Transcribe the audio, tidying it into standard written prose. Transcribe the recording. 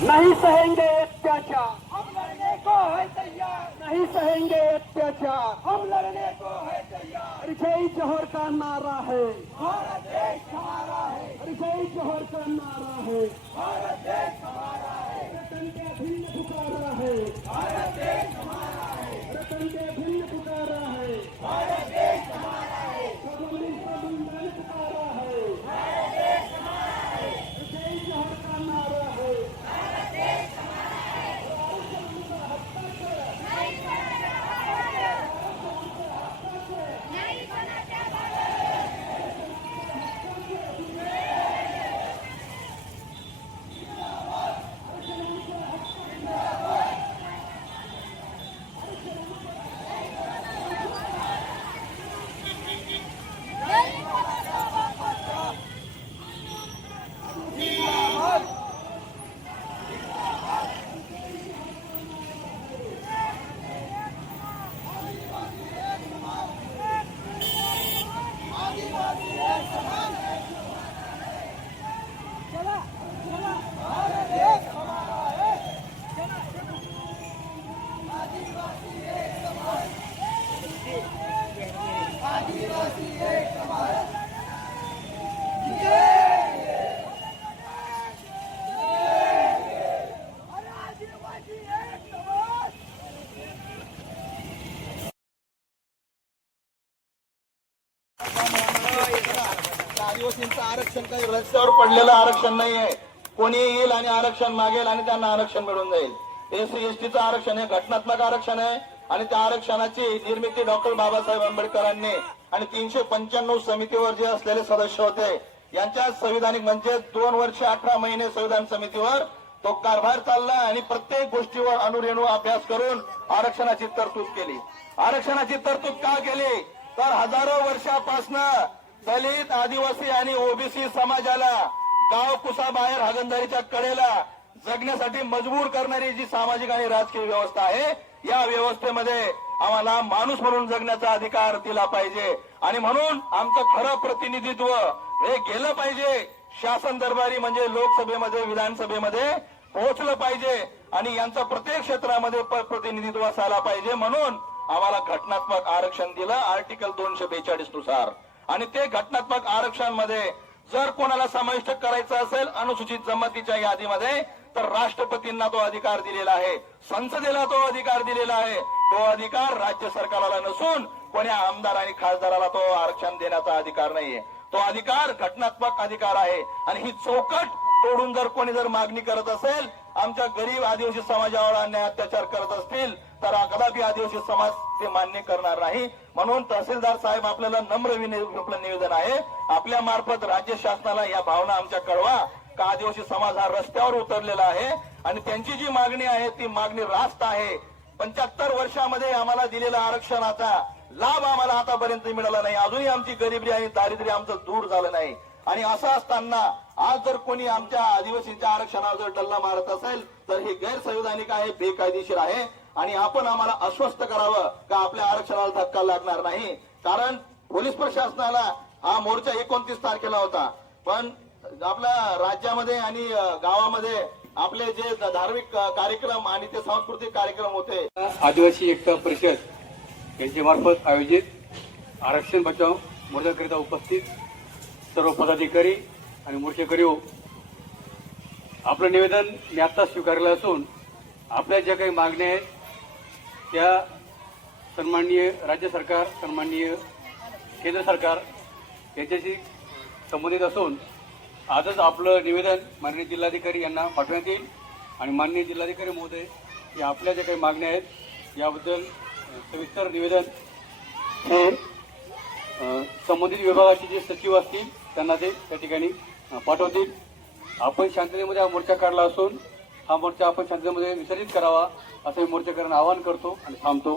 नहीं सहेंगे अत्याचार, हम लड़ने को है तैयार, नहीं सहेंगे अत्याचार। हम लड़ने को है तैयार। जय जोहर का नारा है, भारत देश हमारा है, जय जोहर का नारा है। भारत देश हमारा है, रतन के भिन्न पुकारा है, भारत देश हमारा है, रतन के भिन्न पुकारा है, भारत देश हमारा है, कम्युनिस्ट का बुलंद पुकारा है। भारत देश हमारा है, जय जोहर का नारा है। भारत देश हमारा है। नहीं बना क्या आदिवासींचं आरक्षण काही रस्त्यावर पडलेलं आरक्षण नाही आहे. कोणी येईल आणि आरक्षण मागेल आणि त्यांना आरक्षण मिळून जाईल. एससी एसटीचं आरक्षण हे घटनात्मक आरक्षण आहे आणि त्या आरक्षणाची निर्मिती डॉक्टर बाबासाहेब आंबेडकरांनी आणि 395 समितीवर जे असलेले सदस्य होते यांच्या संविधानिक म्हणजे 2 वर्ष 18 महिने संविधान समितीवर तो कारभार चालला आणि प्रत्येक गोष्टीवर अनुरेणू अभ्यास करून आरक्षणाची तरतूद केली. आरक्षणाची तरतूद का केली तर हजारो वर्षापासून दलित आदिवासी आणि ओबीसी समाजाला गाव कुसाबाहेर हागणदारीच्या कडेला जगण्यासाठी मजबूर करणारी जी सामाजिक आणि राजकीय व्यवस्था आहे या व्यवस्थेमध्ये आम्हाला माणूस म्हणून जगण्याचा अधिकार दिला पाहिजे आणि म्हणून आमचं खरं प्रतिनिधित्व हे गेलं पाहिजे. शासन दरबारी म्हणजे लोकसभेमध्ये विधानसभेमध्ये पोहोचलं पाहिजे आणि यांचं प्रत्येक क्षेत्रामध्ये प्रतिनिधित्व असायला पाहिजे. म्हणून आम्हाला घटनात्मक आरक्षण दिलं आर्टिकल 242 नुसार आणि ते घटनात्मक आरक्षणामध्ये जर कोणाला समाविष्ट करायचं असेल अनुसूचित जमातीच्या यादीमध्ये तर राष्ट्रपतींना तो अधिकार दिलेला आहे, संसदेला तो अधिकार दिलेला आहे. तो अधिकार राज्य सरकारला नसून कोण्या आमदार आणि खासदाराला तो आरक्षण देण्याचा अधिकार नाहीये. तो अधिकार घटनात्मक अधिकार आहे आणि ही चौकट तोडून जर कोणी जर मागणी करत असेल आमच्या गरीब आदिवासी समाजावर अन्याय अत्याचार करत असतील तर कदापि आदिवासी समाज ते मान्य करणार नाही. म्हणून तहसीलदार साहेब आपल्याला नम्र निवेदन आहे आपल्या मार्फत राज्य शासनाला या भावना आमच्या कळवा का आदिवासी समाज हा रस्त्यावर उतरलेला आहे आणि त्यांची जी मागणी आहे ती मागणी रास्त आहे. 75 वर्षामध्ये आम्हाला दिलेला आरक्षणाचा लाभ आम्हाला आतापर्यंत मिळाला नाही. अजूनही आमची गरिबी आणि दारिद्र्य आमचं दूर झालं नाही आणि असं असताना आज जर कोणी आमच्या आदिवासींच्या आरक्षणावर जर डल्ला मारत असेल तर हे गैरसंविधानिक आहे, बेकायदेशीर आहे आणि आपण आम्हाला अस्वस्थ करावं का आपल्या आरक्षणाला धक्का लागणार नाही. कारण पोलीस प्रशासनाला हा मोर्चा 29 तारखेला होता पण आपल्या राज्यामध्ये आणि गावामध्ये आपले जे धार्मिक कार्यक्रम आणि ते सांस्कृतिक कार्यक्रम होते. आदिवासी एकता परिषद यांच्या मार्फत आयोजित आरक्षण बचाव मोर्चाकरिता उपस्थित सर्व पदाधिकारी आणि मोर्चेकरी हो, आपलं निवेदन मी आत्ता स्वीकारलं असून आपल्या ज्या काही मागण्या आहेत त्या सन्माननीय राज्य सरकार सन्माननीय केंद्र सरकार यांच्याशी संबंधित असून आजच आपलं निवेदन माननीय जिल्हाधिकारी यांना पाठवण्यात येईल आणि माननीय जिल्हाधिकारी महोदय या आपल्या ज्या काही मागण्या आहेत याबद्दल सविस्तर निवेदन हे संबंधित विभागाचे जे सचिव असतील त्यांना ते त्या ठिकाणी पाठवतील. आपण शांततेमध्ये हा मोर्चा काढला असून हा मोर्चा आपण शांततेमध्ये विसर्जित करावा असं मी मोर्चेकरांना आवाहन करतो आणि थांबतो.